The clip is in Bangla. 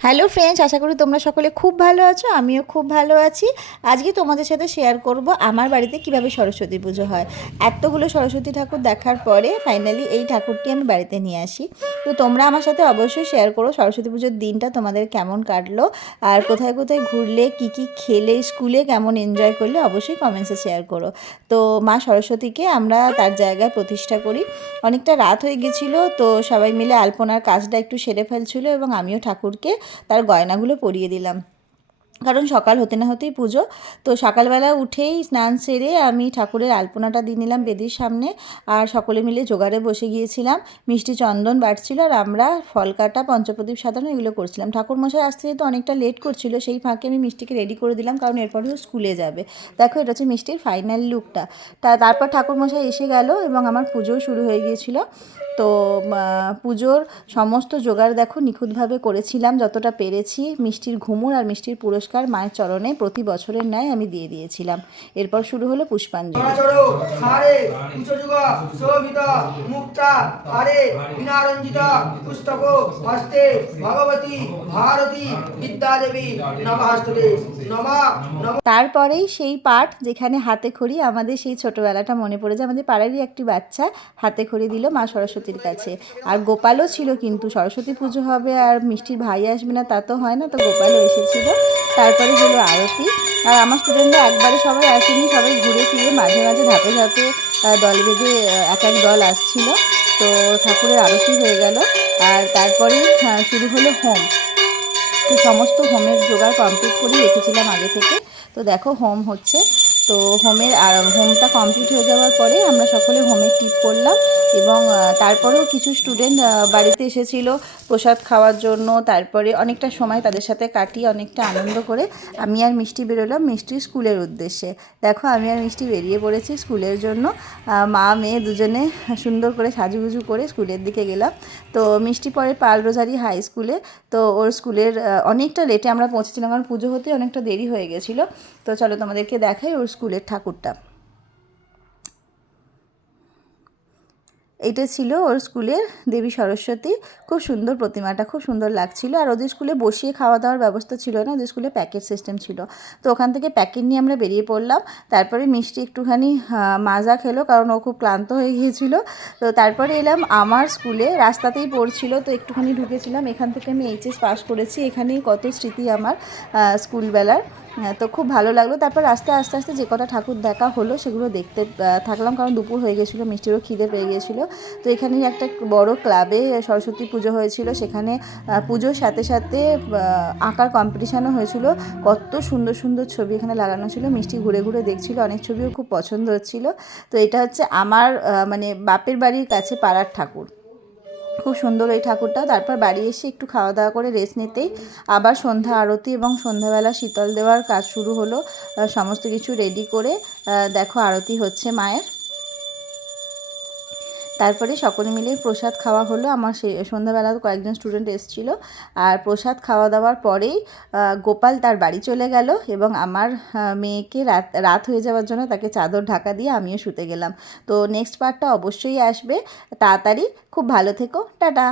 হ্যালো ফ্রেন্ডস, আশা করি তোমরা সকলে খুব ভালো আছো। আমিও খুব ভালো আছি। আজকে তোমাদের সাথে শেয়ার করব আমার বাড়িতে কিভাবে সরস্বতী পুজো হয়। এতগুলো সরস্বতী ঠাকুর দেখার পরে ফাইনালি এই ঠাকুরটি আমি বাড়িতে নিয়ে আসি। তো তোমরা আমার সাথে অবশ্যই শেয়ার করো সরস্বতী পুজোর দিনটা তোমাদের কেমন কাটলো, আর কোথায় কোথায় ঘুরলে, কি খেলে, স্কুলে কেমন এনজয় করলে অবশ্যই কমেন্টসে শেয়ার করো। তো মা সরস্বতীকে আমরা তার জায়গায় প্রতিষ্ঠা করি। অনেকটা রাত হয়ে গেছিলো, তো সবাই মিলে আলপনার কাজটা একটু সেরে ফেলছিল এবং আমিও ঠাকুরকে তার গয়নাগুলো পরিয়ে দিলাম, কারণ সকাল হতে না হতেই পুজো। তো সকালবেলা উঠেই স্নান সেরে আমি ঠাকুরের আলপনাটা দিয়ে নিলাম বেদির সামনে, আর সকলে মিলে জোগাড়ে বসে গিয়েছিলাম। মিষ্টি চন্দন বাটছিল আর আমরা ফল কাটা, পঞ্চপ্রদীপ সাধারণ এগুলো করছিলাম। ঠাকুরমশাই আসতে যেহেতু অনেকটা লেট করছিল, সেই ফাঁকে আমি মিষ্টিকে রেডি করে দিলাম, কারণ এরপরেও স্কুলে যাবে। দেখো, এটা হচ্ছে মিষ্টির ফাইনাল লুকটা। তারপর ঠাকুরমশাই এসে গেল এবং আমার পুজোও শুরু হয়ে গিয়েছিল। তো পুজোর সমস্ত জোগাড় দেখো নিখুঁতভাবে করেছিলাম যতটা পেরেছি। মিষ্টির ঘুমুর আর মিষ্টির পুরস্কার মায়ের চরণে প্রতি বছরের ন্যায় আমি দিয়ে দিয়েছিলাম। এরপর শুরু হলো পুষ্পাঞ্জলি। তারপরেই সেই পাঠ যেখানে হাতে খড়ি, আমাদের সেই ছোটোবেলাটা মনে পড়ে যায়। আমাদের পাড়ারই একটি বাচ্চা হাতে খড়ি দিল মা সরস্বতীর কাছে। আর গোপালও ছিল, কিন্তু সরস্বতী পুজো হবে আর মিষ্টির ভাই আসবে না তা তো হয় না, তো গোপালও এসেছিল। তারপরে হলো আরতি। আর আমার স্টুডেন্টরা একবারে সবাই আসেনি, সবাই ঘুরে ফিরে মাঝে মাঝে ধাপে ধাপে দল বেঁধে এক এক দল আসছিল। তো ঠাকুরের আরতি হয়ে গেল, আর তারপরে শুরু হলো হোম। তো সমস্ত হোমের জোগাড় কমপ্লিট করেই রেখেছিলাম আগে থেকে। তো দেখো হোম হচ্ছে। তো হোমটা কমপ্লিট হয়ে যাওয়ার পরে আমরা সকলে হোমের টিপ করলাম, এবং তারপরেও কিছু স্টুডেন্ট বাড়িতে এসেছিল প্রসাদ খাওয়ার জন্য। তারপরে অনেকটা সময় তাদের সাথে কাটিয়ে অনেকটা আনন্দ করে আমি আর মিষ্টি বেরোলাম মিষ্টির স্কুলের উদ্দেশ্যে। দেখো, আমি আর মিষ্টি বেরিয়ে পড়েছি স্কুলের জন্য। মা মেয়ে দুজনে সুন্দর করে সাজুগুজু করে স্কুলের দিকে গেলাম। তো মিষ্টি পড়ে পাল রোজারি হাই স্কুলে। তো ওর স্কুলের অনেকটা লেটে আমরা পৌঁছেছিলাম, কারণ পুজো হতে অনেকটা দেরি হয়ে গেছিলো। তো চলো তোমাদেরকে দেখাই ওর স্কুলের ঠাকুরটা। এটা ছিল ওর স্কুলের দেবী সরস্বতী। খুব সুন্দর প্রতিমাটা, খুব সুন্দর লাগছিল। আর ওদের স্কুলে বসিয়ে খাওয়া দাওয়ার ব্যবস্থা ছিল না, ওদের স্কুলে প্যাকেট সিস্টেম ছিল। তো ওখান থেকে প্যাকেট নিয়ে আমরা বেরিয়ে পড়লাম। তারপরে মিষ্টি একটুখানি মাজা খেলো, কারণ ও খুব ক্লান্ত হয়ে গিয়েছিল। তো তারপরে এলাম আমার স্কুলে, রাস্তাতেই পড়ছিল, তো একটুখানি ঢুকেছিলাম। এখান থেকে আমি এইচএস পাস করেছি, এখানেই কত স্মৃতি আমার স্কুলবেলার। তো খুব ভালো লাগলো। তারপর আস্তে আস্তে যে কটা ঠাকুর দেখা হলো সেগুলো দেখতে থাকলাম, কারণ দুপুর হয়ে গেছিলো, মিষ্টিরও খিদে পেয়ে গিয়েছিলো। তো এখানেই একটা বড় ক্লাবে সরস্বতী পুজো হয়েছিল, সেখানে পুজোর সাথে সাথে আঁকার কম্পিটিশানও হয়েছিল। কত সুন্দর সুন্দর ছবি এখানে লাগানো ছিল, মিষ্টি ঘুরে ঘুরে দেখছিল, অনেক ছবিও খুব পছন্দ হচ্ছিল। তো এটা হচ্ছে আমার মানে বাপের বাড়ির কাছে পাড়ার ঠাকুর। খুব সুন্দর এই ঠাকুরটা। তারপর বাড়ি এসে একটু খাওয়া দাওয়া করে রেস্ট নিতেই আবার সন্ধ্যা আরতি এবং সন্ধ্যাবেলা শীতল দেওয়ার কাজ শুরু হলো। সমস্ত কিছু রেডি করে দেখো আরতি হচ্ছে মায়ের। তারপরে সকলে মিলে প্রসাদ খাওয়া হলো। আমার সন্ধ্যাবেলা কয়েকজন স্টুডেন্ট এসেছিলো, আর প্রসাদ খাওয়া দাওয়ার পরেই গোপাল তার বাড়ি চলে গেল, এবং আমার মেয়েকে রাত হয়ে যাওয়ার জন্য তাকে চাদর ঢাকা দিয়ে আমিও শুতে গেলাম। তো নেক্সট পার্টটা অবশ্যই আসবে তাড়াতাড়ি। খুব ভালো থেকো, টাটা।